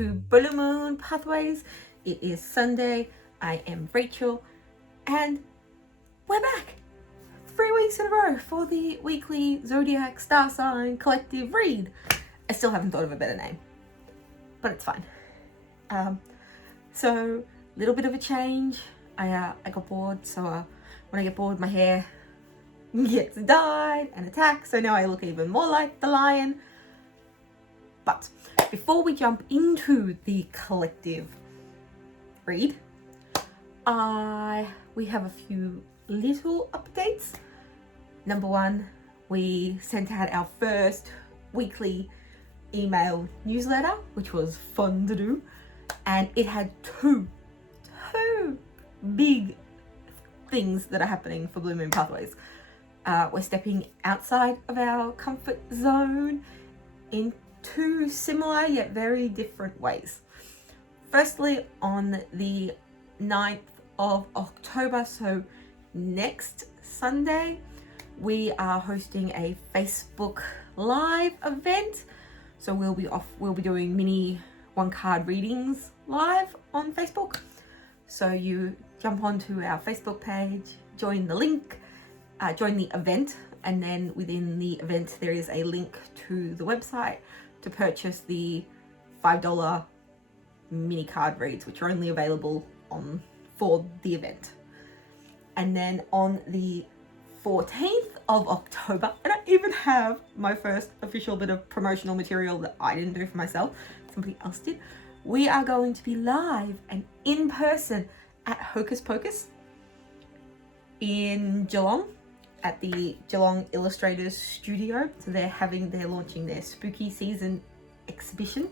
to Blue Moon Pathways. It is Sunday. I am Rachel, and we're back 3 weeks in a row for the weekly Zodiac Star Sign Collective read. I still haven't thought of a better name, but it's fine. So a little bit of a change. I got bored, so when I get bored, my hair gets dyed and attacked, so now I look even more like the lion. But before we jump into the collective read, we have a few little updates. Number one, we sent out our first weekly email newsletter, which was fun to do, and it had two big things that are happening for Blue Moon Pathways. We're stepping outside of our comfort zone in two similar yet very different ways. Firstly, on the 9th of October, so next Sunday, we are hosting a Facebook Live event. So we'll be doing mini one card readings live on Facebook. So you jump onto our Facebook page, join the link, join the event, and then within the event there is a link to the website to purchase the $5 mini card reads, which are only available for the event. And then on the 14th of October, and I even have my first official bit of promotional material that I didn't do for myself, somebody else did. We are going to be live and in person at Hocus Pocus in Geelong, at the Geelong Illustrators Studio. So they're launching their spooky season exhibition,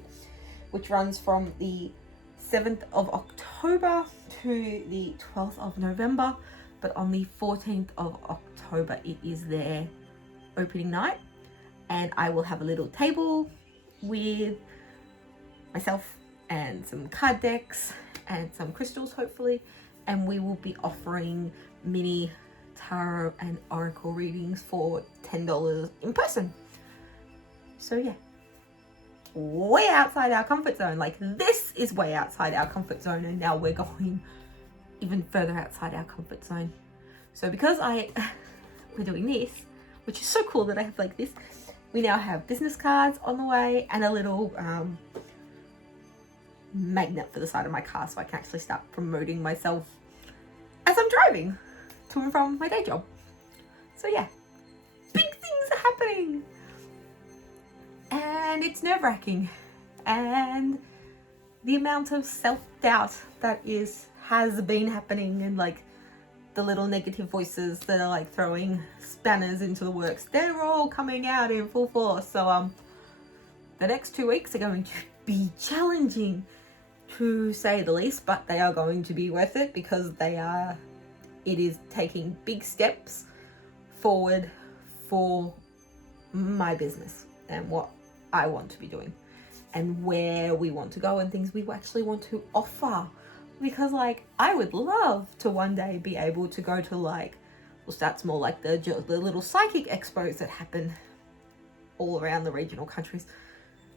which runs from the 7th of October to the 12th of November. But on the 14th of October, it is their opening night, and I will have a little table with myself and some card decks and some crystals, hopefully, and we will be offering mini tarot and oracle readings for $10 in person. So yeah, way outside our comfort zone. Like, this is way outside our comfort zone, and now we're going even further outside our comfort zone. So because we're doing this, which is so cool that I have like this, we now have business cards on the way and a little magnet for the side of my car, so I can actually start promoting myself as I'm driving to and from my day job. So yeah, big things are happening, and it's nerve-wracking, and the amount of self-doubt that has been happening, and like the little negative voices that are like throwing spanners into the works, they're all coming out in full force. So the next 2 weeks are going to be challenging, to say the least, but they are going to be worth it, because it is taking big steps forward for my business and what I want to be doing and where we want to go and things we actually want to offer. Because like, I would love to one day be able to go to we'll start small, like the little psychic expos that happen all around the regional countries,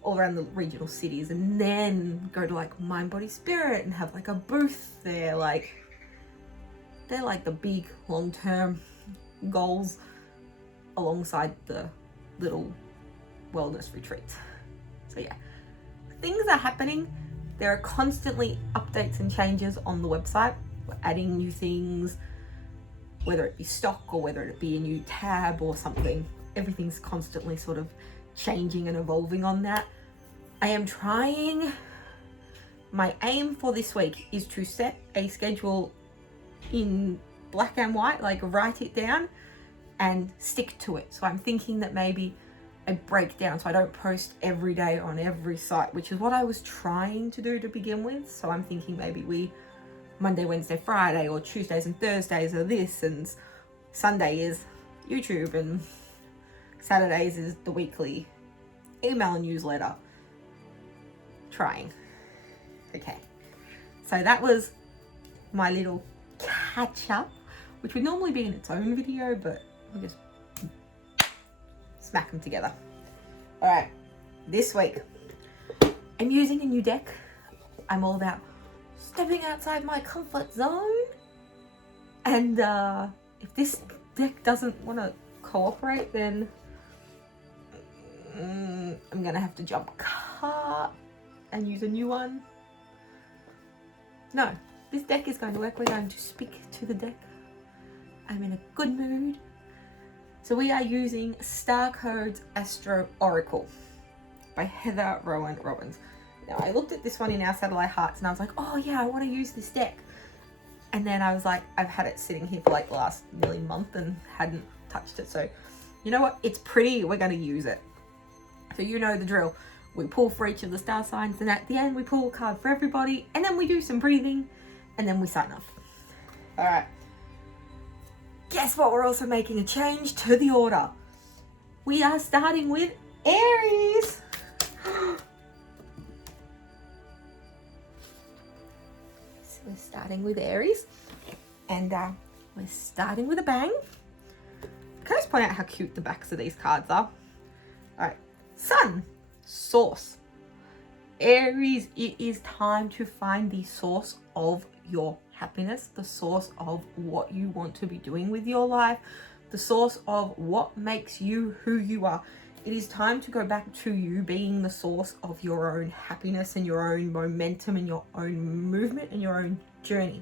all around the regional cities, and then go to like Mind, Body, Spirit and have like a booth there. Like, they're like the big long-term goals alongside the little wellness retreats. So yeah, things are happening. There are constantly updates and changes on the website. We're adding new things, whether it be stock or whether it be a new tab or something. Everything's constantly sort of changing and evolving on that. I am trying. My aim for this week is to set a schedule in black and white, like write it down and stick to it. So I'm thinking that maybe a breakdown, so I don't post every day on every site, which is what I was trying to do to begin with. So I'm thinking maybe we Monday, Wednesday, Friday, or Tuesdays and Thursdays are this, and Sunday is YouTube, and Saturdays is the weekly email newsletter. Trying. Okay, so that was my little catch up, which would normally be in its own video, but we'll just smack them together. All right, this week, I'm using a new deck. I'm all about stepping outside my comfort zone. And if this deck doesn't want to cooperate, then I'm going to have to jump cart and use a new one. No, this deck is going to work. We're going to speak to the deck. I'm in a good mood. So we are using Star Codes Astro Oracle by Heather Rowan Robbins. Now I looked at this one in our Satellite Hearts and I was like, oh yeah, I want to use this deck. And then I was like, I've had it sitting here for like the last nearly month and hadn't touched it. So you know what? It's pretty. We're going to use it. So you know the drill. We pull for each of the star signs and at the end we pull a card for everybody and then we do some breathing and then we sign off. All right. Guess what? We're also making a change to the order. We are starting with Aries. So we're starting with Aries and we're starting with a bang. Can I just point out how cute the backs of these cards are? All right. Sun, source. Aries, it is time to find the source of your happiness, the source of what you want to be doing with your life, the source of what makes you who you are. It is time to go back to you being the source of your own happiness and your own momentum and your own movement and your own journey.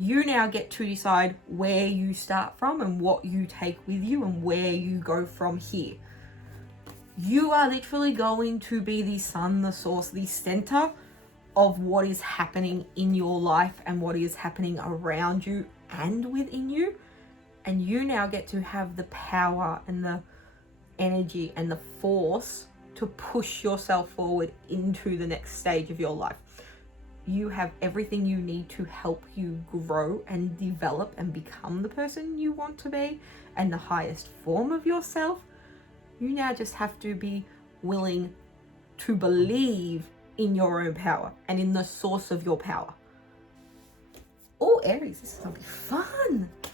You now get to decide where you start from and what you take with you and where you go from here. You are literally going to be the sun, the source, the center of what is happening in your life and what is happening around you and within you. And you now get to have the power and the energy and the force to push yourself forward into the next stage of your life. You have everything you need to help you grow and develop and become the person you want to be and the highest form of yourself. You now just have to be willing to believe in your own power and in the source of your power. Oh, Aries, this is gonna be fun. I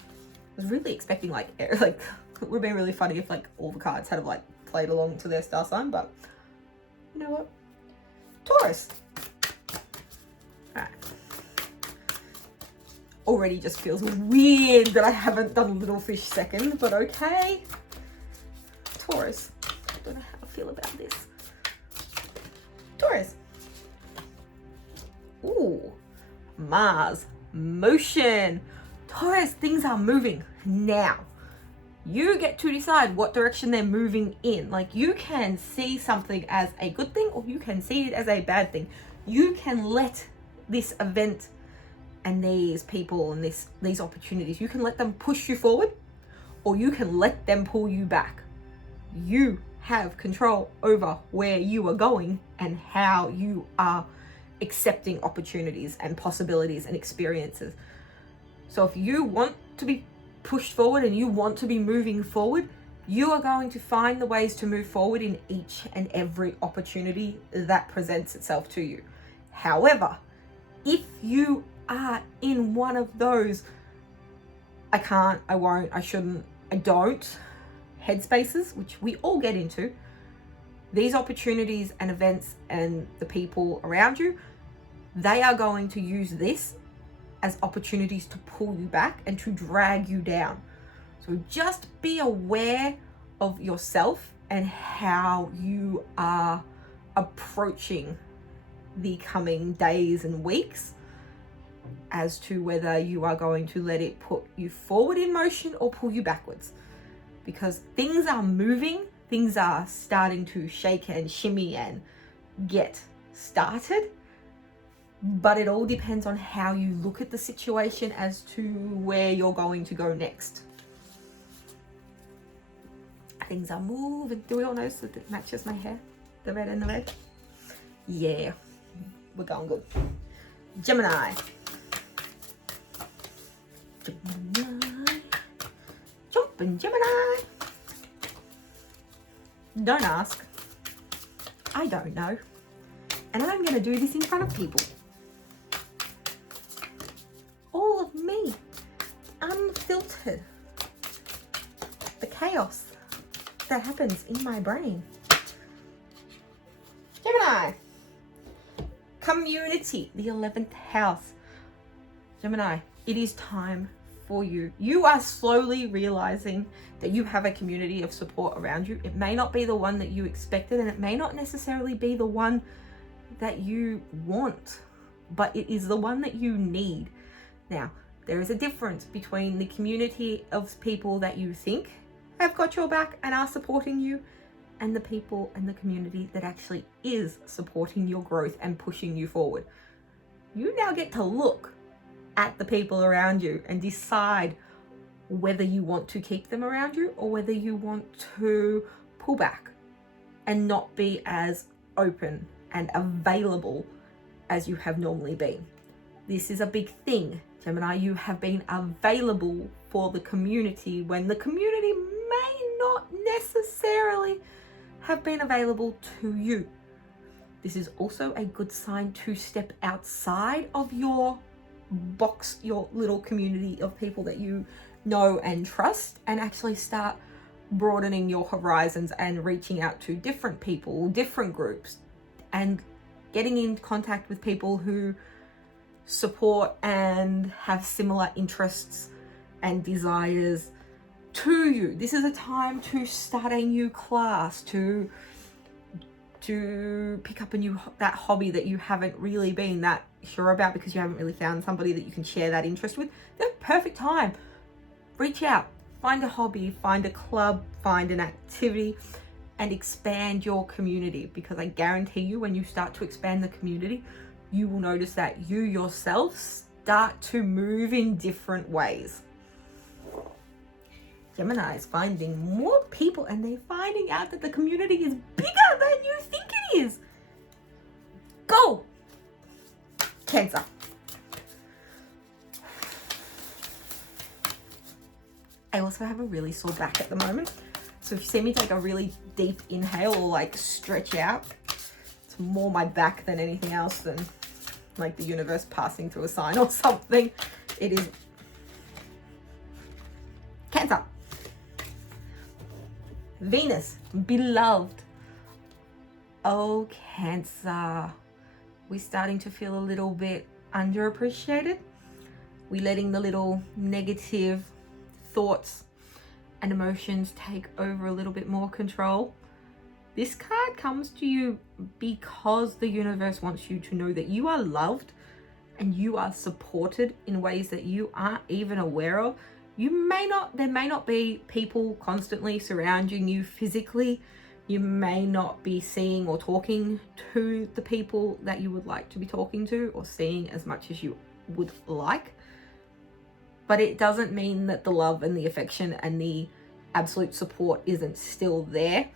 was really expecting like it would have been really funny if like all the cards had like played along to their star sign, but you know what? Taurus. All right. Already just feels weird that I haven't done Little Fish second, but okay. Taurus. I don't know how I feel about this. Taurus. Ooh. Mars. Motion. Taurus, things are moving now. You get to decide what direction they're moving in. Like you can see something as a good thing or you can see it as a bad thing. You can let this event and these people and these opportunities, you can let them push you forward or you can let them pull you back. You have control over where you are going and how you are accepting opportunities and possibilities and experiences. So if you want to be pushed forward and you want to be moving forward, you are going to find the ways to move forward in each and every opportunity that presents itself to you. However, if you are in one of those I can't, I won't, I shouldn't, I don't headspaces, which we all get into, these opportunities and events and the people around you, they are going to use this as opportunities to pull you back and to drag you down. So just be aware of yourself and how you are approaching the coming days and weeks as to whether you are going to let it put you forward in motion or pull you backwards. Because things are moving, things are starting to shake and shimmy and get started. But it all depends on how you look at the situation as to where you're going to go next. Things are moving. Do we all notice that it matches my hair? The red and the red? Yeah, we're going good. Gemini. Gemini. Jumping Gemini. Don't ask. I don't know. And I'm going to do this in front of people. All of me. Unfiltered. The chaos that happens in my brain. Gemini. Community, the 11th house. Gemini, it is time for you. You are slowly realizing that you have a community of support around you. It may not be the one that you expected, and it may not necessarily be the one that you want, but it is the one that you need. Now, there is a difference between the community of people that you think have got your back and are supporting you, and the people and the community that actually is supporting your growth and pushing you forward. You now get to look at the people around you and decide whether you want to keep them around you or whether you want to pull back and not be as open and available as you have normally been. This is a big thing, Gemini. You have been available for the community when the community may not necessarily have been available to you. This is also a good sign to step outside of your box, your little community of people that you know and trust, and actually start broadening your horizons and reaching out to different people, different groups, and getting in contact with people who support and have similar interests and desires to you. This is a time to start a new class, to pick up that hobby that you haven't really been that sure about because you haven't really found somebody that you can share that interest with. The perfect time. Reach out, find a hobby, find a club, find an activity, and expand your community, because I guarantee you when you start to expand the community, you will notice that you yourself start to move in different ways. Gemini is finding more people, and they're finding out that the community is bigger than you think it is. Go! Cancer. I also have a really sore back at the moment. So if you see me take a really deep inhale or like stretch out, it's more my back than anything else, than like the universe passing through a sign or something. It is Cancer. Venus, beloved. Oh, Cancer. We're starting to feel a little bit underappreciated. We're letting the little negative thoughts and emotions take over a little bit more control. This card comes to you because the universe wants you to know that you are loved and you are supported in ways that you aren't even aware of. There may not be people constantly surrounding you physically. You may not be seeing or talking to the people that you would like to be talking to, or seeing as much as you would like. But it doesn't mean that the love and the affection and the absolute support isn't still there.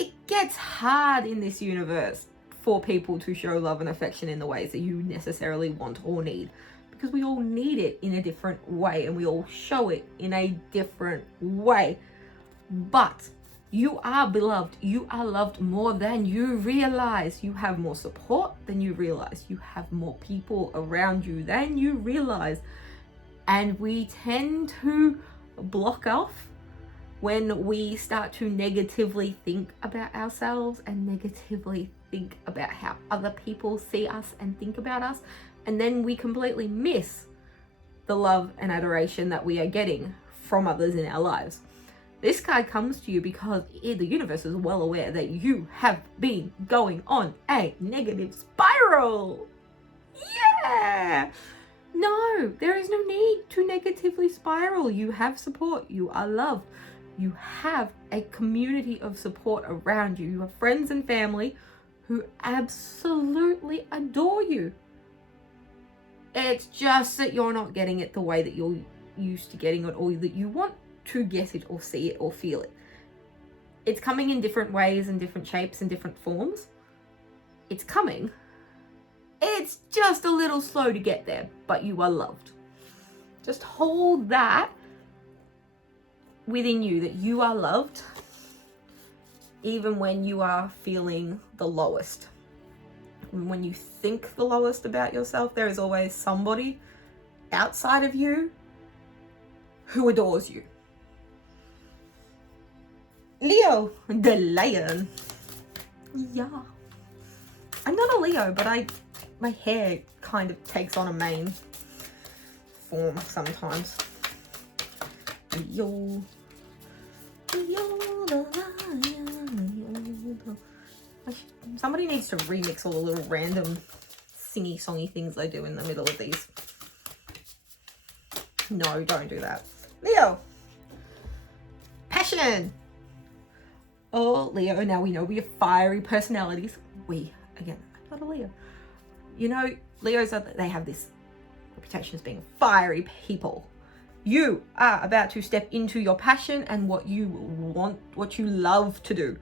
It gets hard in this universe for people to show love and affection in the ways that you necessarily want or need, because we all need it in a different way and we all show it in a different way. But you are beloved. You are loved more than you realize. You have more support than you realize. You have more people around you than you realize. And we tend to block off when we start to negatively think about ourselves and negatively think about how other people see us and think about us. And then we completely miss the love and adoration that we are getting from others in our lives. This card comes to you because the universe is well aware that you have been going on a negative spiral. Yeah! No, there is no need to negatively spiral. You have support. You are loved. You have a community of support around you. You have friends and family who absolutely adore you. It's just that you're not getting it the way that you're used to getting it, or that you want to get it or see it or feel it. It's coming in different ways and different shapes and different forms. It's coming. It's just a little slow to get there, but you are loved. Just hold that within you, that you are loved even when you are feeling the lowest. When you think the lowest about yourself, there is always somebody outside of you who adores you. Leo, the lion. Yeah. I'm not a Leo, but my hair kind of takes on a mane form sometimes. Leo, Leo the lion, Leo the... Somebody needs to remix all the little random singy songy things I do in the middle of these. No, don't do that. Leo, passion. Oh, Leo, now we know we have fiery personalities. Again, I'm not a Leo. You know, Leos, they have this reputation as being fiery people. You are about to step into your passion and what you want, what you love to do.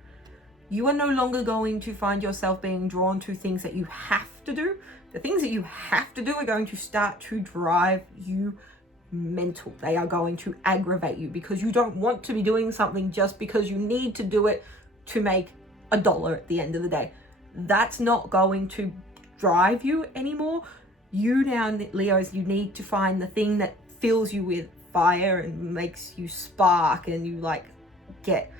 You are no longer going to find yourself being drawn to things that you have to do. The things that you have to do are going to start to drive you mental. They are going to aggravate you because you don't want to be doing something just because you need to do it to make $1 at the end of the day. That's not going to drive you anymore. You now, Leos, you need to find the thing that fills you with fire and makes you spark, and you like get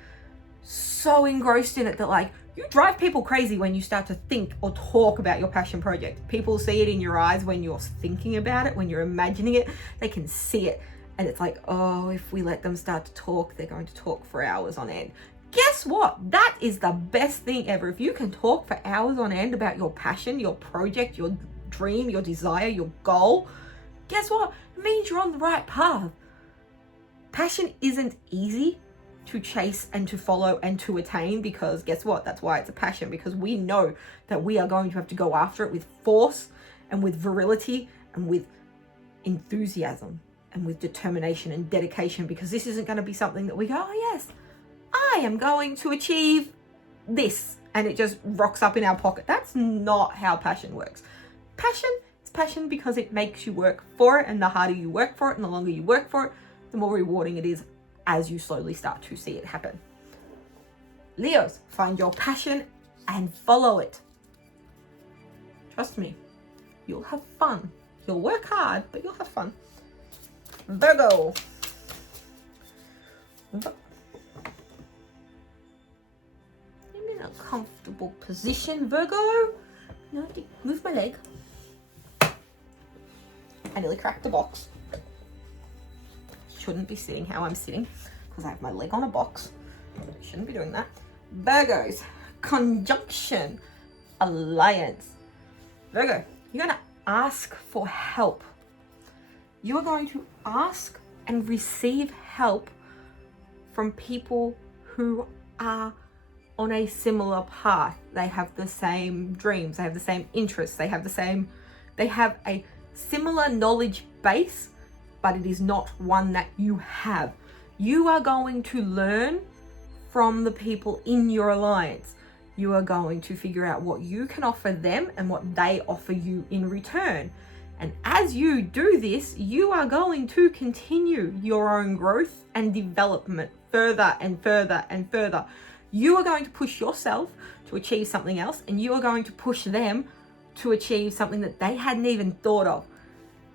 so engrossed in it that like you drive people crazy when you start to think or talk about your passion project. People see it in your eyes when you're thinking about it, when you're imagining it. They can see it, and it's like, oh, if we let them start to talk, they're going to talk for hours on end. Guess what? That is the best thing ever. If you can talk for hours on end about your passion, your project, your dream, your desire, your goal, guess what? It means you're on the right path. Passion isn't easy to chase and to follow and to attain, because guess what? That's why it's a passion, because we know that we are going to have to go after it with force and with virility and with enthusiasm and with determination and dedication, because this isn't going to be something that we go, oh yes, I am going to achieve this, and it just rocks up in our pocket. That's not how passion works. Passion is passion because it makes you work for it, and the harder you work for it and the longer you work for it, the more rewarding it is as you slowly start to see it happen. Leos, find your passion and follow it. Trust me, you'll have fun. You'll work hard, but you'll have fun. Virgo. I'm in a comfortable position, Virgo. No, move my leg. I nearly cracked the box. Shouldn't be sitting how I'm sitting because I have my leg on a box. Shouldn't be doing that. Virgos, conjunction, alliance. Virgo, you're going to ask for help. You are going to ask and receive help from people who are on a similar path. They have the same dreams, they have the same interests, they have a similar knowledge base, but it is not one that you have. You are going to learn from the people in your alliance. You are going to figure out what you can offer them and what they offer you in return. And as you do this, you are going to continue your own growth and development further and further and further. You are going to push yourself to achieve something else, and you are going to push them to achieve something that they hadn't even thought of.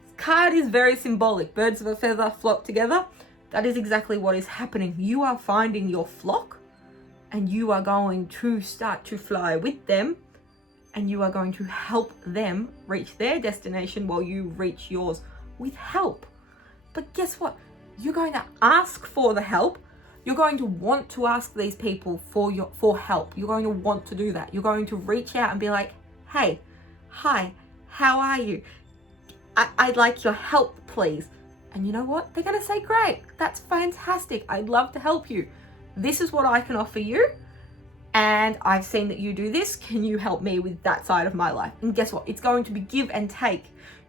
This card is very symbolic. Birds of a feather flock together. That is exactly what is happening. You are finding your flock, and you are going to start to fly with them, and you are going to help them reach their destination while you reach yours with help. But guess what? You're going to ask for the help. You're going to want to ask these people for help. You're going to want to do that. You're going to reach out and be like, hey, hi, how are you? I'd like your help, please. And you know what? They're going to say, great, that's fantastic. I'd love to help you. This is what I can offer you. And I've seen that you do this. Can you help me with that side of my life? And guess what? It's going to be give and take.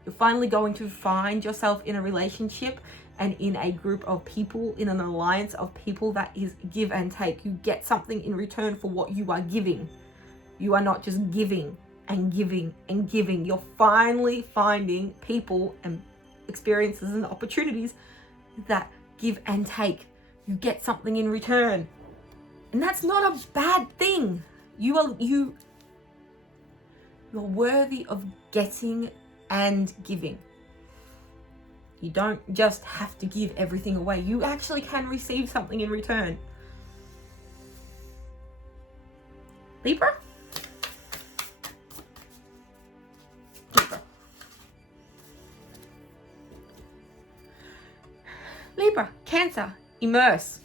You're finally going to find yourself in a relationship and in a group of people, in an alliance of people that is give and take. You get something in return for what you are giving. You are not just giving and giving and giving. You're finally finding people and experiences and opportunities that give and take. You get something in return. And that's not a bad thing. You're worthy of getting and giving. You don't just have to give everything away. You actually can receive something in return. Libra? Libra, Cancer, immerse.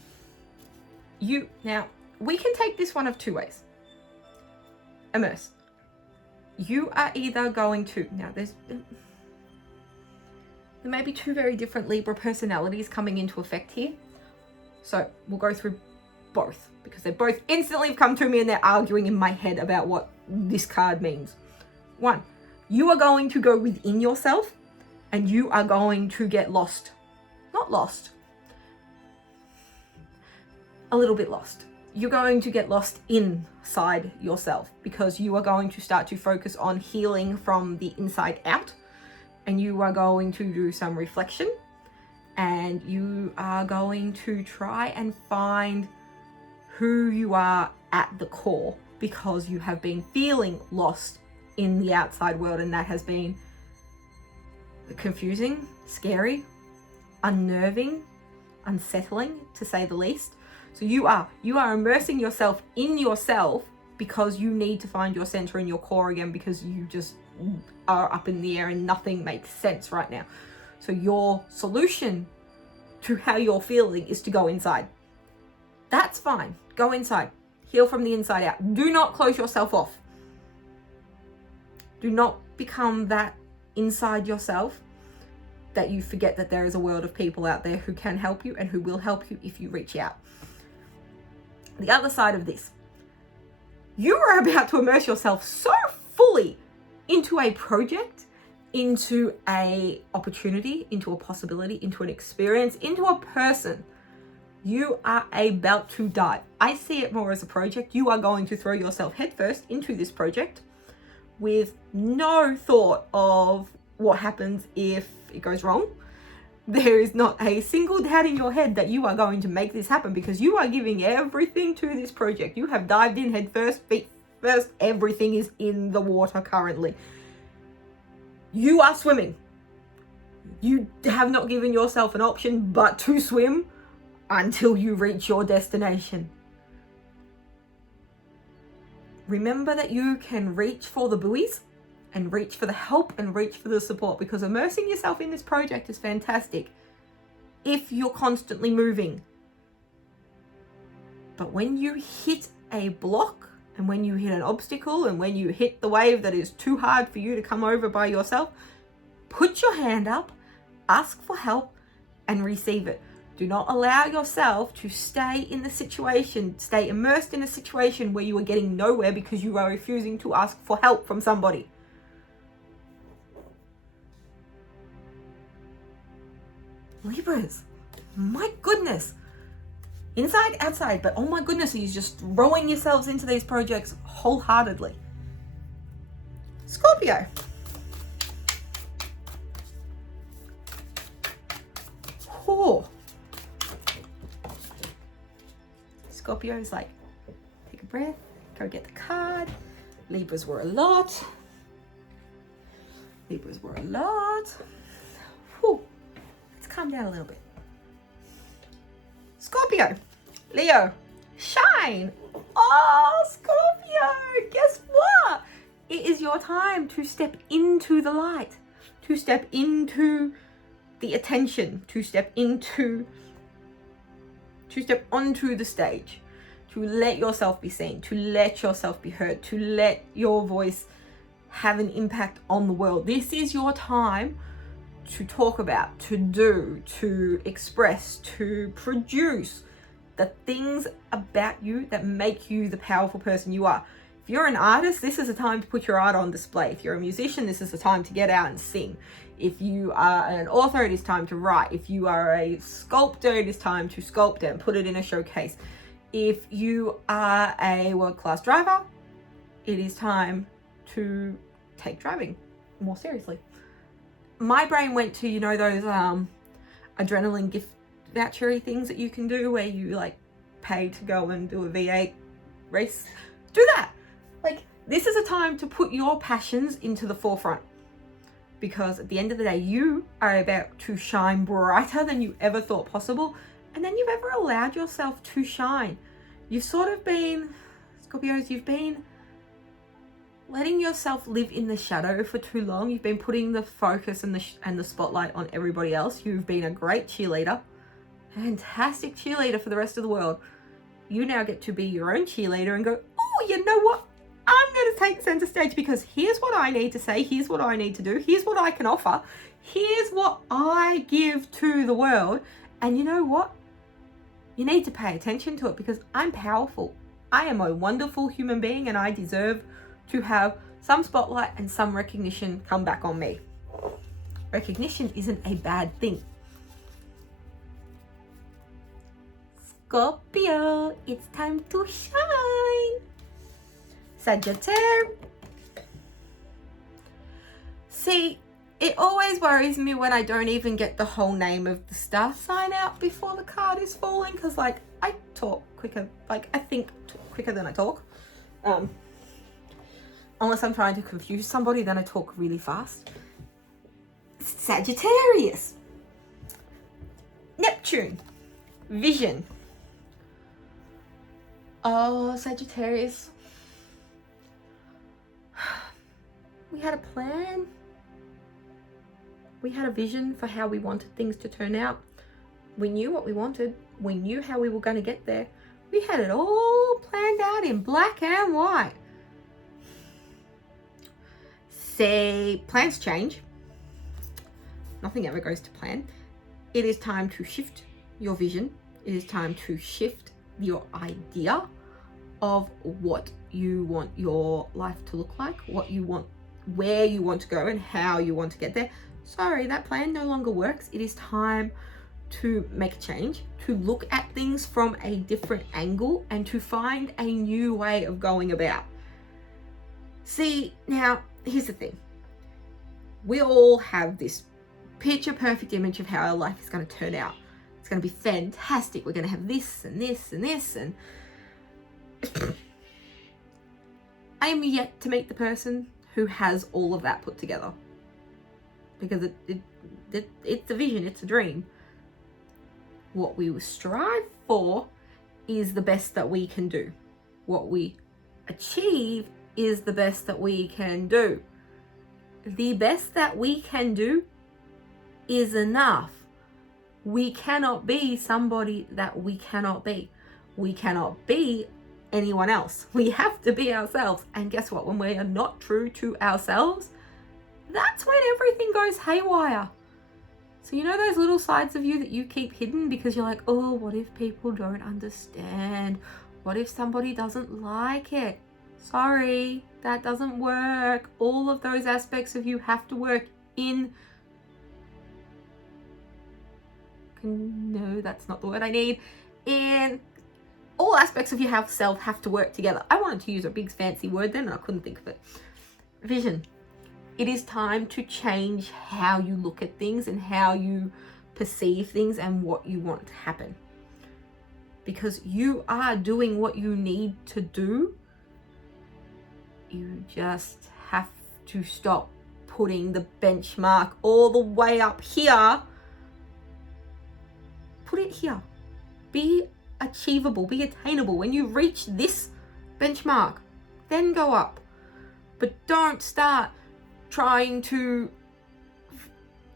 Now, we can take this one of two ways. Immerse. You are either going to, now there may be two very different Libra personalities coming into effect here. So we'll go through both because they both instantly have come to me and they're arguing in my head about what this card means. One, you are going to go within yourself and you are going to get lost. Not lost. A little bit lost. You're going to get lost inside yourself because you are going to start to focus on healing from the inside out, and you are going to do some reflection, and you are going to try and find who you are at the core, because you have been feeling lost in the outside world, and that has been confusing, scary, unnerving, unsettling, to say the least. So you are immersing yourself in yourself because you need to find your center in your core again, because you just are up in the air and nothing makes sense right now. So your solution to how you're feeling is to go inside. That's fine. Go inside. Heal from the inside out. Do not close yourself off. Do not become that inside yourself that you forget that there is a world of people out there who can help you and who will help you if you reach out. The other side of this, you are about to immerse yourself so fully into a project, into a opportunity, into a possibility, into an experience, into a person. You are about to dive. I see it more as a project. You are going to throw yourself headfirst into this project with no thought of what happens if it goes wrong. There is not a single doubt in your head that you are going to make this happen, because you are giving everything to this project. You have dived in head first, feet first. Everything is in the water currently. You are swimming. You have not given yourself an option but to swim until you reach your destination. Remember that you can reach for the buoys and reach for the help and reach for the support, because immersing yourself in this project is fantastic if you're constantly moving. But when you hit a block, and when you hit an obstacle, and when you hit the wave that is too hard for you to come over by yourself, put your hand up, ask for help, and receive it. Do not allow yourself to stay immersed in a situation where you are getting nowhere because you are refusing to ask for help from somebody. Libras, my goodness. Inside, outside, but oh my goodness, you're just throwing yourselves into these projects wholeheartedly. Scorpio. Oh. Scorpio's like, take a breath, go get the card. Libras were a lot. Whew. Let's calm down a little bit. Scorpio, Leo, shine. Oh, Scorpio, guess what? It is your time to step into the light, to step into the attention, to step onto the stage, to let yourself be seen, to let yourself be heard, to let your voice have an impact on the world. This is your time to talk about, to do, to express, to produce the things about you that make you the powerful person you are. If you're an artist, this is a time to put your art on display. If you're a musician, this is a time to get out and sing. If you are an author, it is time to write. If you are a sculptor, it is time to sculpt and put it in a showcase. If you are a world-class driver, it is time to take driving more seriously. My brain went to, those adrenaline gift vouchery things that you can do where you like pay to go and do a V8 race. Do that. Like, this is a time to put your passions into the forefront, because at the end of the day, you are about to shine brighter than you ever thought possible, and then you've ever allowed yourself to shine. You've sort of been, Scorpios, you've been letting yourself live in the shadow for too long. You've been putting the focus and the spotlight on everybody else. You've been a great cheerleader fantastic cheerleader for the rest of the world. You now get to be your own cheerleader and go, oh, you know what? I'm going to take center stage because here's what I need to say. Here's what I need to do. Here's what I can offer. Here's what I give to the world. And you know what? You need to pay attention to it because I'm powerful. I am a wonderful human being and I deserve to have some spotlight and some recognition come back on me. Recognition isn't a bad thing. Scorpio, it's time to shine. Sagittarius. See, it always worries me when I don't even get the whole name of the star sign out before the card is falling, because like I talk quicker, like I think quicker than I talk. Unless I'm trying to confuse somebody, then I talk really fast. Sagittarius. Neptune. Vision. Oh, Sagittarius. We had a plan. We had a vision for how we wanted things to turn out. We knew what we wanted. We knew how we were going to get there. We had it all planned out in black and white. Say, plans change. Nothing ever goes to plan. It is time to shift your vision. It is time to shift your idea of what you want your life to look like, what you want, where you want to go and how you want to get there. Sorry, that plan no longer works. It is time to make a change, to look at things from a different angle and to find a new way of going about. See, now, here's the thing. We all have this picture perfect image of how our life is going to turn out. It's going to be fantastic. We're going to have this and this and this and I am yet to meet the person who has all of that put together, because it's a vision, it's a dream. What we strive for is the best that we can do. What we achieve is the best that we can do. The best that we can do is enough. We cannot be somebody that we cannot be. We cannot be anyone else. We have to be ourselves. And guess what? When we are not true to ourselves, that's when everything goes haywire. So you know those little sides of you that you keep hidden because you're like, oh, what if people don't understand? What if somebody doesn't like it? Sorry, that doesn't work. All of those aspects of you have to work in... No, that's not the word I need. In all aspects of yourself have to work together. I wanted to use a big fancy word then and I couldn't think of it. Vision. It is time to change how you look at things and how you perceive things and what you want to happen. Because you are doing what you need to do. You just have to stop putting the benchmark all the way up here. Put it here. Be achievable, be attainable. When you reach this benchmark, then go up. But don't start trying to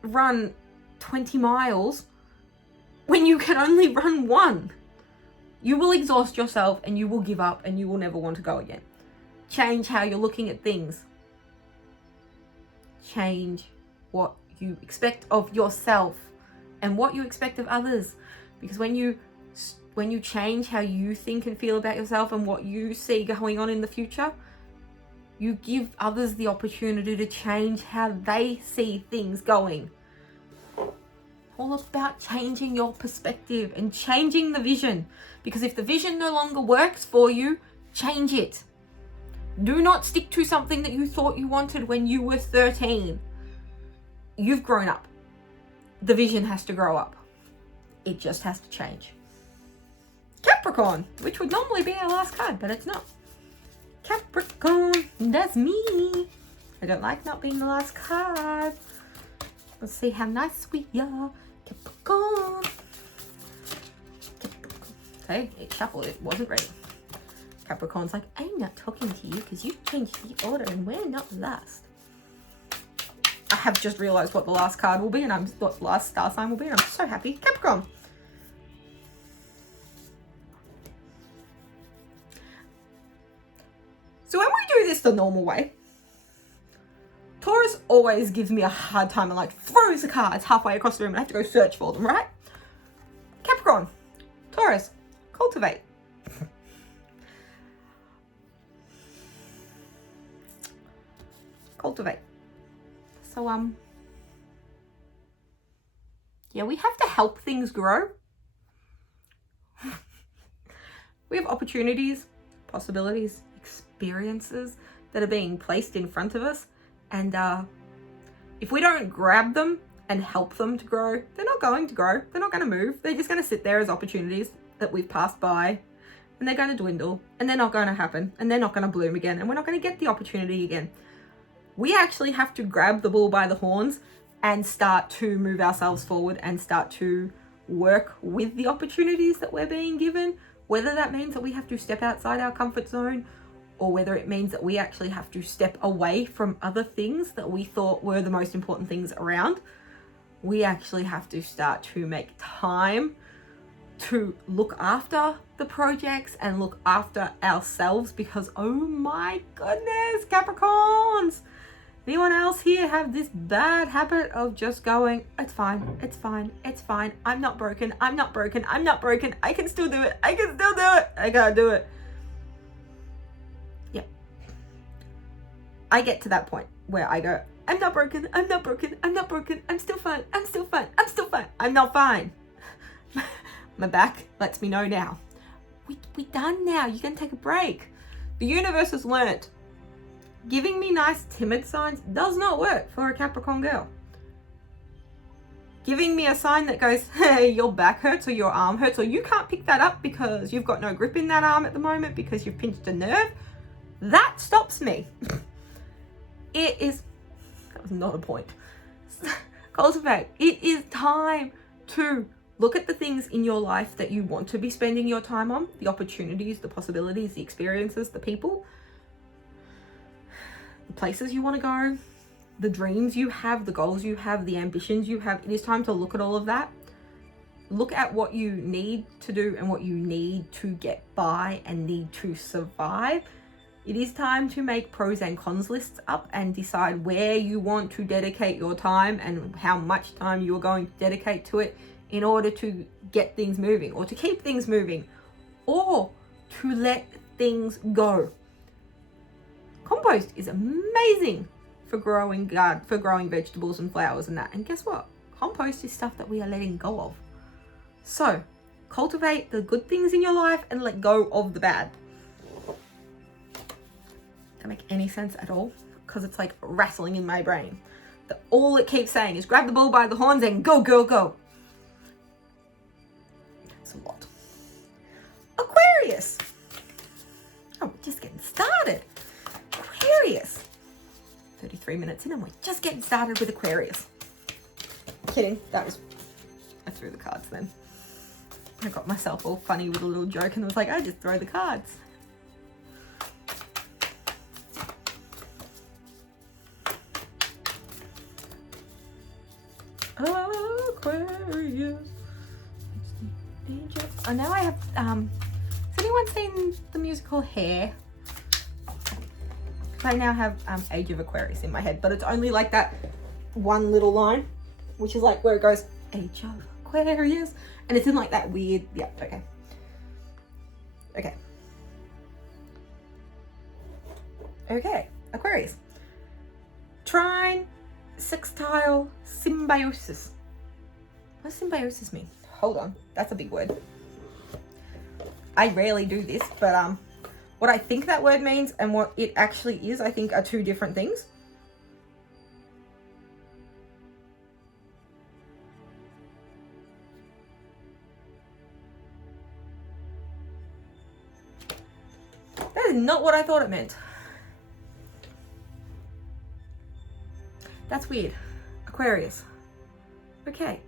run 20 miles when you can only run 1. You will exhaust yourself and you will give up and you will never want to go again. Change how you're looking at things. Change what you expect of yourself and what you expect of others. Because when you change how you think and feel about yourself and what you see going on in the future, you give others the opportunity to change how they see things going. All about changing your perspective and changing the vision. Because if the vision no longer works for you, change it. Do not stick to something that you thought you wanted when you were 13. You've grown up. The vision has to grow up. It just has to change. Capricorn, which would normally be our last card, but it's not. Capricorn, that's me. I don't like not being the last card. Let's see how nice we are. Capricorn. Okay, it shuffled, it wasn't ready. Capricorn's like, I'm not talking to you because you changed the order and we're not last. I have just realized what the last card will be and what the last star sign will be and I'm so happy. Capricorn. this the normal way. Taurus always gives me a hard time and like throws the cards halfway across the room and I have to go search for them, right? Capricorn, Taurus, cultivate. Cultivate. So, yeah, we have to help things grow. We have opportunities, possibilities, experiences that are being placed in front of us. And if we don't grab them and help them to grow, they're not going to grow. They're not going to move. They're just going to sit there as opportunities that we've passed by. And they're going to dwindle. And they're not going to happen. And they're not going to bloom again. And we're not going to get the opportunity again. We actually have to grab the bull by the horns and start to move ourselves forward and start to work with the opportunities that we're being given. Whether that means that we have to step outside our comfort zone, or whether it means that we actually have to step away from other things that we thought were the most important things around. We actually have to start to make time to look after the projects and look after ourselves, because oh my goodness, Capricorns! Anyone else here have this bad habit of just going, it's fine, it's fine, it's fine, I'm not broken, I'm not broken, I'm not broken, I can still do it, I can still do it, I gotta do it. I get to that point where I go, I'm not broken, I'm not broken, I'm not broken, I'm still fine, I'm still fine, I'm still fine, I'm not fine. My back lets me know now. We done now, you can take a break. The universe has learnt. Giving me nice timid signs does not work for a Capricorn girl. Giving me a sign that goes, hey, your back hurts or your arm hurts, or you can't pick that up because you've got no grip in that arm at the moment because you've pinched a nerve, that stops me. That was not a point. Cultivate. It is time to look at the things in your life that you want to be spending your time on, the opportunities, the possibilities, the experiences, the people, the places you want to go, the dreams you have, the goals you have, the ambitions you have. It is time to look at all of that. Look at what you need to do and what you need to get by and need to survive. It is time to make pros and cons lists up and decide where you want to dedicate your time and how much time you are going to dedicate to it in order to get things moving or to keep things moving or to let things go. Compost is amazing for growing vegetables and flowers and that. And guess what? Compost is stuff that we are letting go of. So cultivate the good things in your life and let go of the bad. Make any sense at all, because it's like rattling in my brain that all it keeps saying is grab the bull by the horns and go, go, go. It's a lot. Aquarius. Oh, we're just getting started. Aquarius. 33 minutes in and we're just getting started with Aquarius. Kidding. I threw the cards then. I got myself all funny with a little joke and was like, I just throw the cards. Aquarius. Oh, now I have, has anyone seen the musical Hair? I now have Age of Aquarius in my head, but it's only like that one little line, which is like where it goes, Age of Aquarius, and it's in like that weird, yeah, okay. Okay, Aquarius. Trine, sextile, symbiosis. What does symbiosis mean? Hold on, that's a big word. I rarely do this, but what I think that word means and what it actually is, I think, are two different things. That is not what I thought it meant. That's weird. Aquarius. Okay.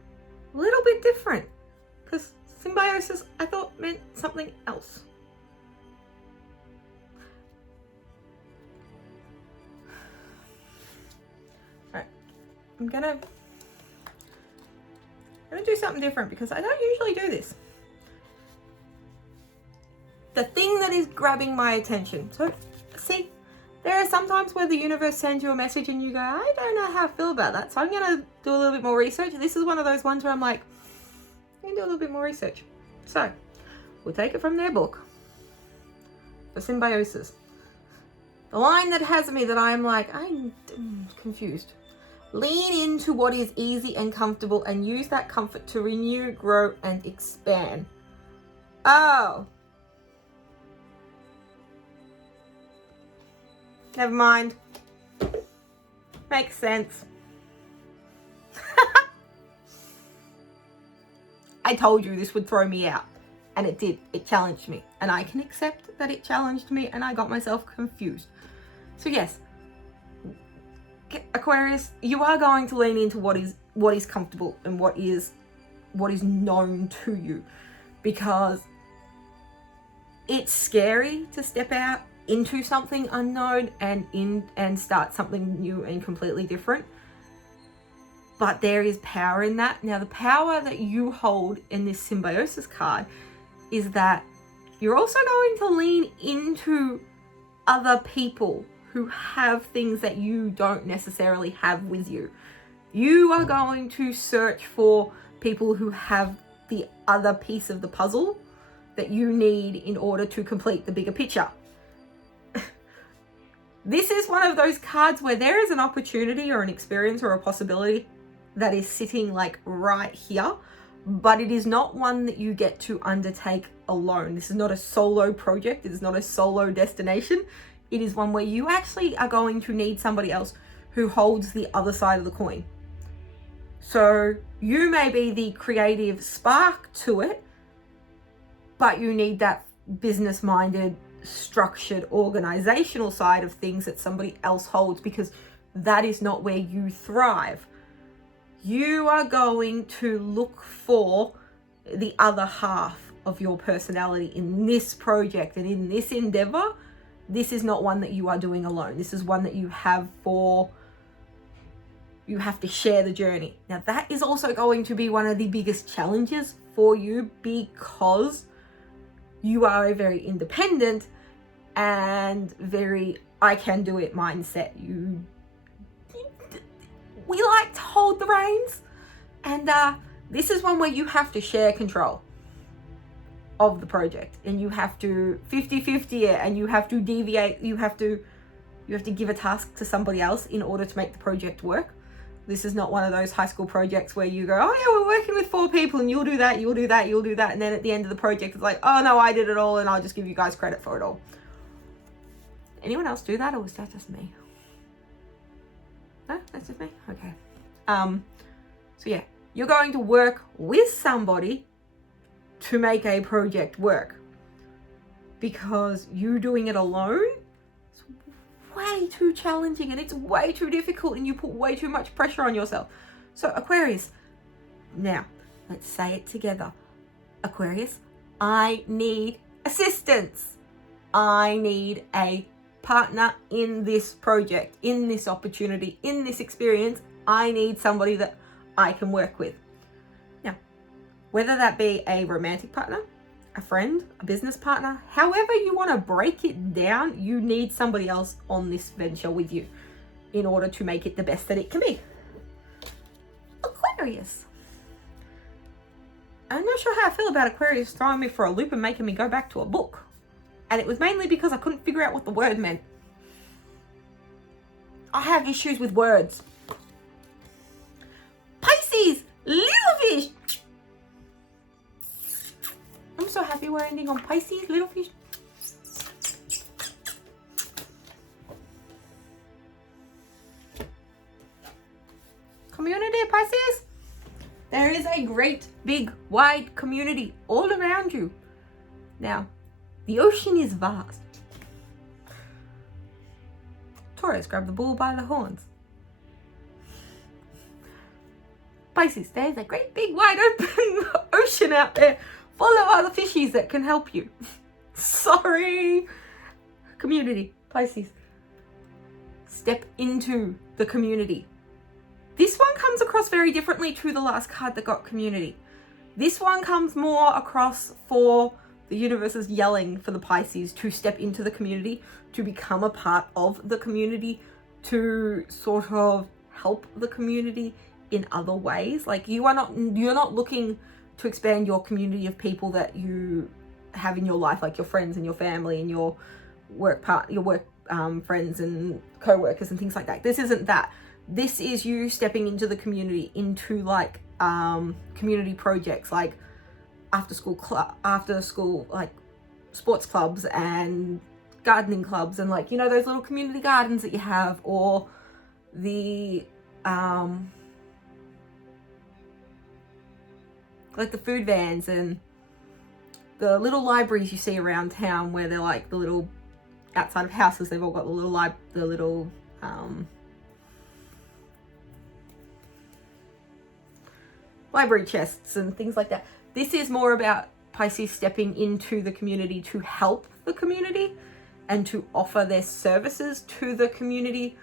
A little bit different. Because symbiosis, I thought, meant something else. Alright. I'm gonna do something different because I don't usually do this. The thing that is grabbing my attention. So, see, there there's sometimes where the universe sends you a message and you go, I don't know how I feel about that, so I'm going to do a little bit more research. This is one of those ones where I'm like, I'm going to do a little bit more research. So we'll take it from their book, The Symbiosis. The line that has me that I'm like, I'm confused. Lean into what is easy and comfortable and use that comfort to renew, grow, and expand. Oh. Never mind. Makes sense. I told you this would throw me out. And it did. It challenged me. And I can accept that it challenged me and I got myself confused. So yes, Aquarius, you are going to lean into what is comfortable and what is known to you, because it's scary to step out into something unknown and start something new and completely different. But there is power in that. Now, the power that you hold in this symbiosis card is that you're also going to lean into other people who have things that you don't necessarily have with you. You are going to search for people who have the other piece of the puzzle that you need in order to complete the bigger picture. This is one of those cards where there is an opportunity or an experience or a possibility that is sitting like right here, but it is not one that you get to undertake alone. This is not a solo project. It is not a solo destination. It is one where you actually are going to need somebody else who holds the other side of the coin. So you may be the creative spark to it, but you need that business-minded, structured, organizational side of things that somebody else holds, because that is not where you thrive. You are going to look for the other half of your personality in this project and in this endeavor. This is not one that you are doing alone. This is one that you have to share the journey. Now, that is also going to be one of the biggest challenges for you, because you are a very independent and very I can do it mindset. We like to hold the reins, and this is one where you have to share control of the project, and you have to 50-50 it, and you have to deviate. You have to give a task to somebody else in order to make the project work. This is not one of those high school projects where you go, oh yeah, we're working with 4 people and you'll do that, and then at the end of the project it's like, oh no, I did it all and I'll just give you guys credit for it all. Anyone else do that, or was that just me? No, that's just me? Okay. So yeah, you're going to work with somebody to make a project work, because you doing it alone is way too challenging and it's way too difficult, and you put way too much pressure on yourself. So Aquarius, now let's say it together. Aquarius, I need assistance. I need a partner in this project, in this opportunity, in this experience. I need somebody that I can work with. Now, whether that be a romantic partner, a friend, a business partner, however you want to break it down, you need somebody else on this venture with you in order to make it the best that it can be. Aquarius. I'm not sure how I feel about Aquarius throwing me for a loop and making me go back to a book. And it was mainly because I couldn't figure out what the word meant. I have issues with words. Pisces, little fish. I'm so happy we're ending on Pisces, little fish. Community, Pisces. There is a great, big, wide community all around you. Now, the ocean is vast. Taurus, grab the bull by the horns. Pisces, there's a great big wide open ocean out there full of other fishies that can help you. Sorry. Community, Pisces. Step into the community. This one comes across very differently to the last card that got community. This one comes more across for The universe is yelling for the Pisces to step into the community, to become a part of the community, to sort of help the community in other ways. Like you're not looking to expand your community of people that you have in your life, like your friends and your family and your work friends and co-workers and things like that. This isn't that. This is you stepping into the community, into like community projects like after school like sports clubs and gardening clubs, and like, you know, those little community gardens that you have, or the like the food vans and the little libraries you see around town, where they're like the little outside of houses, they've all got the little library chests and things like that. This is more about Pisces stepping into the community to help the community and to offer their services to the community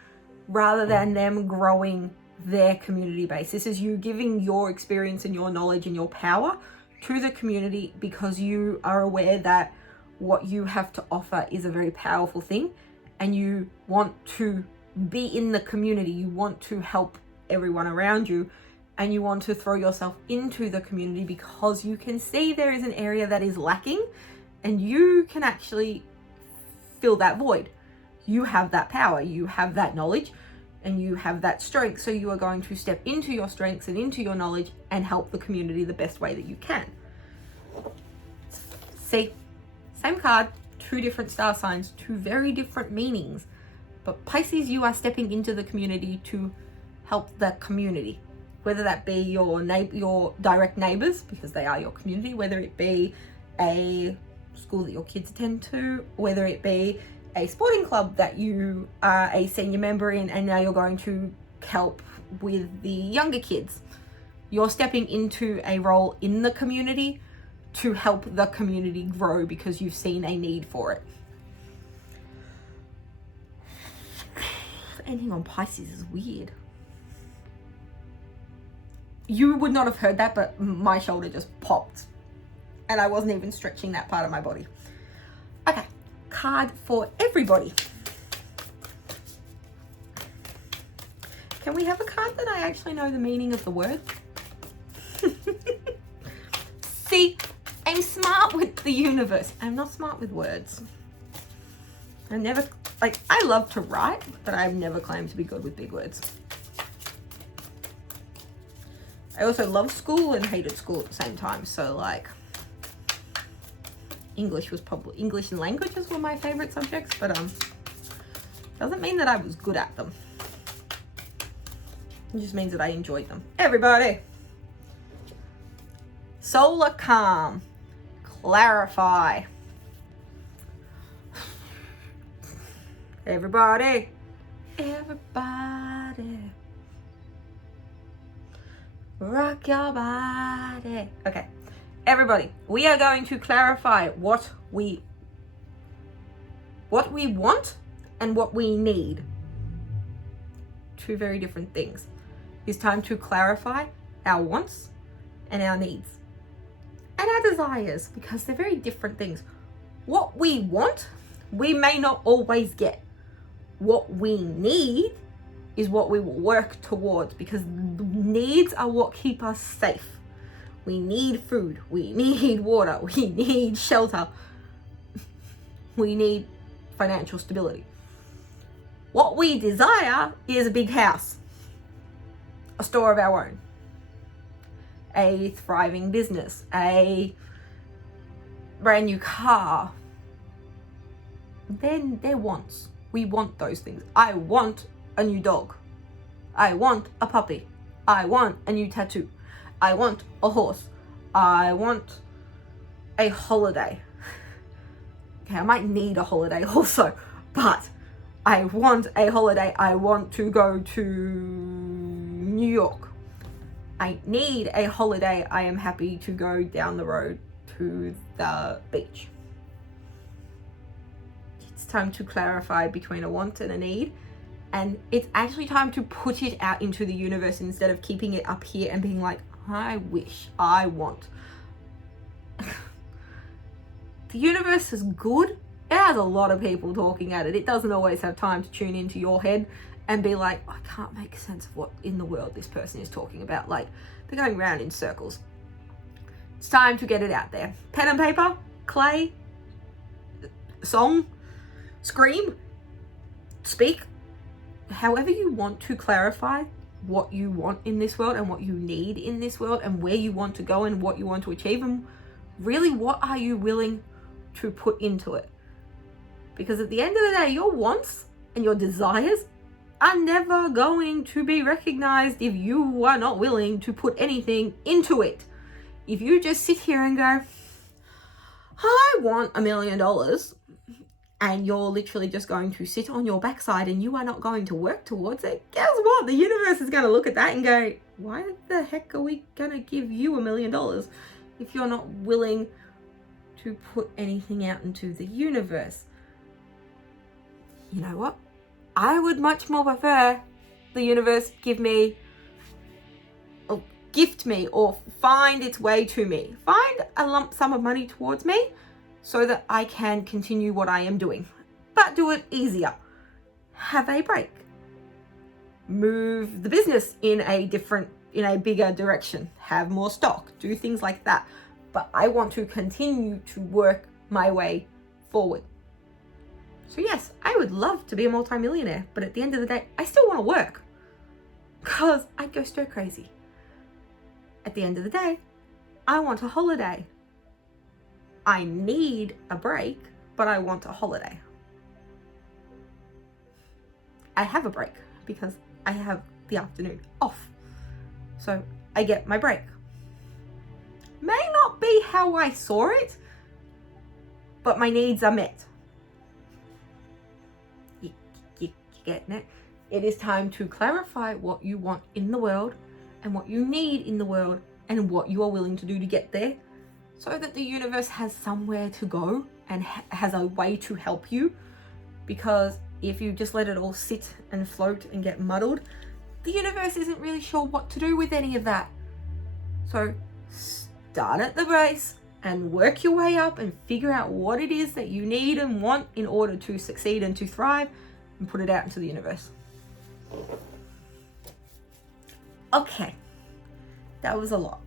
rather than them growing their community base. This is you giving your experience and your knowledge and your power to the community because you are aware that what you have to offer is a very powerful thing, and you want to be in the community. You want to help everyone around you, and you want to throw yourself into the community because you can see there is an area that is lacking, and you can actually fill that void. You have that power, you have that knowledge, and you have that strength. So you are going to step into your strengths and into your knowledge and help the community the best way that you can. See, same card, two different star signs, two very different meanings. But Pisces, you are stepping into the community to help the community. Whether that be your direct neighbors, because they are your community, whether it be a school that your kids attend to, whether it be a sporting club that you are a senior member in and now you're going to help with the younger kids. You're stepping into a role in the community to help the community grow because you've seen a need for it. Ending on Pisces is weird. You would not have heard that, but my shoulder just popped and I wasn't even stretching that part of my body. Okay, card for everybody. Can we have a card that I actually know the meaning of the word? See, I'm smart with the universe. I'm not smart with words. I love to write, but I've never claimed to be good with big words. I also loved school and hated school at the same time. So like English and languages were my favorite subjects, but doesn't mean that I was good at them. It just means that I enjoyed them. Everybody. Solar calm. Clarify. Everybody. Rock your body. Okay, everybody, we are going to clarify what we want and what we need. Two very different things. It's time to clarify our wants and our needs and our desires, because they're very different things. What we want, we may not always get. What we need is what we will work towards, because needs are what keep us safe. We need food, we need water, we need shelter, we need financial stability. What we desire is a big house, a store of our own, a thriving business, a brand new car. Then they're wants. We want those things. I want a new dog. I want a puppy. I want a new tattoo. I want a horse. I want a holiday. Okay, I might need a holiday also, but I want a holiday. I want to go to New York. I need a holiday. I am happy to go down the road to the beach. It's time to clarify between a want and a need. And it's actually time to put it out into the universe instead of keeping it up here and being like, I wish, I want. the universe is good. It has a lot of people talking at it. It doesn't always have time to tune into your head and be like, I can't make sense of what in the world this person is talking about. Like, they're going round in circles. It's time to get it out there. Pen and paper, clay, song, scream, speak. However you want to clarify what you want in this world and what you need in this world and where you want to go and what you want to achieve, and really what are you willing to put into it. Because at the end of the day, your wants and your desires are never going to be recognized if you are not willing to put anything into it. If you just sit here and go, I want $1 million, and you're literally just going to sit on your backside and you are not going to work towards it, guess what? The universe is going to look at that and go, why the heck are we going to give you $1 million if you're not willing to put anything out into the universe? You know what? I would much more prefer the universe give me, or gift me, or find its way to me. Find a lump sum of money towards me so that I can continue what I am doing, but do it easier. Have a break. Move the business in a bigger direction. Have more stock. Do things like that. But I want to continue to work my way forward. So yes, I would love to be a multimillionaire, but at the end of the day, I still want to work because I'd go stir crazy. At the end of the day, I want a holiday. I need a break, but I want a holiday. I have a break because I have the afternoon off. So I get my break. May not be how I saw it, but my needs are met. You getting it? It is time to clarify what you want in the world and what you need in the world and what you are willing to do to get there, so that the universe has somewhere to go and has a way to help you. Because if you just let it all sit and float and get muddled, the universe isn't really sure what to do with any of that. So start at the base and work your way up and figure out what it is that you need and want in order to succeed and to thrive, and put it out into the universe. Okay, that was a lot.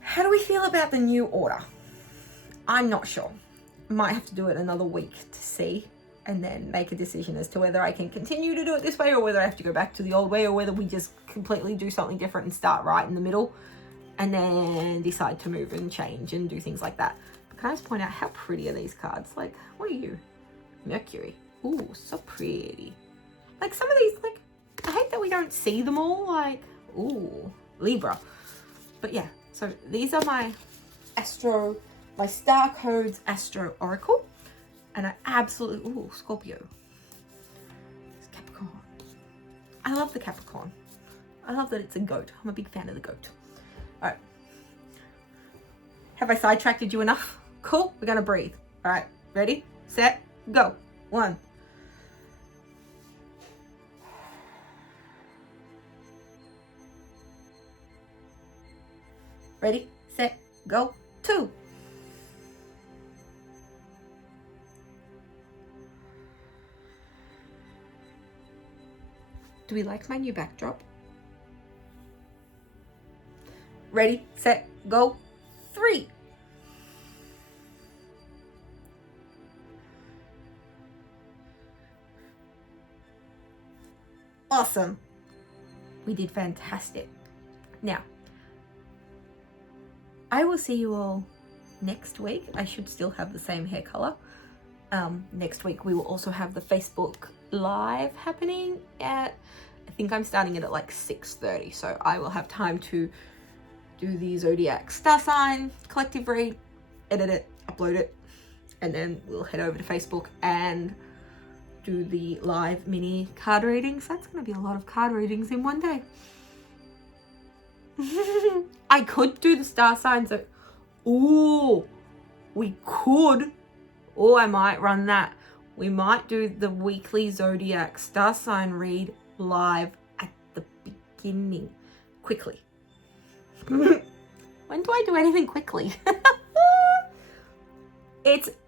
How do we feel about the new order? I'm not sure. Might have to do it another week to see, and then make a decision as to whether I can continue to do it this way or whether I have to go back to the old way, or whether we just completely do something different and start right in the middle and then decide to move and change and do things like that. But can I just point out how pretty are these cards? Like, what are you? Mercury. Ooh, so pretty. Like some of these, like, I hate that we don't see them all. Like, ooh, Libra. But yeah, so these are my star codes astro oracle. And I absolutely, ooh, Scorpio. It's Capricorn. I love the Capricorn. I love that it's a goat. I'm a big fan of the goat. All right. Have I sidetracked you enough? Cool. We're going to breathe. All right. Ready, set, go. 1. Ready, set, go. 2. Do we like my new backdrop? Ready, set, go. 3. Awesome. We did fantastic. Now, I will see you all next week. I should still have the same hair color. Next week we will also have the Facebook Live happening at, I think I'm starting it at like 6:30, so I will have time to do the Zodiac star sign collective read, edit it, upload it, and then we'll head over to Facebook and do the live mini card readings. That's going to be a lot of card readings in one day. I could do the star signs. Ooh, we could. Or I might run that. We might do the weekly Zodiac star sign read live at the beginning. Quickly. When do I do anything quickly?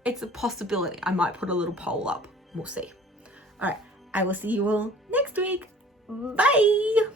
it's a possibility. I might put a little poll up. We'll see. All right. I will see you all next week. Bye.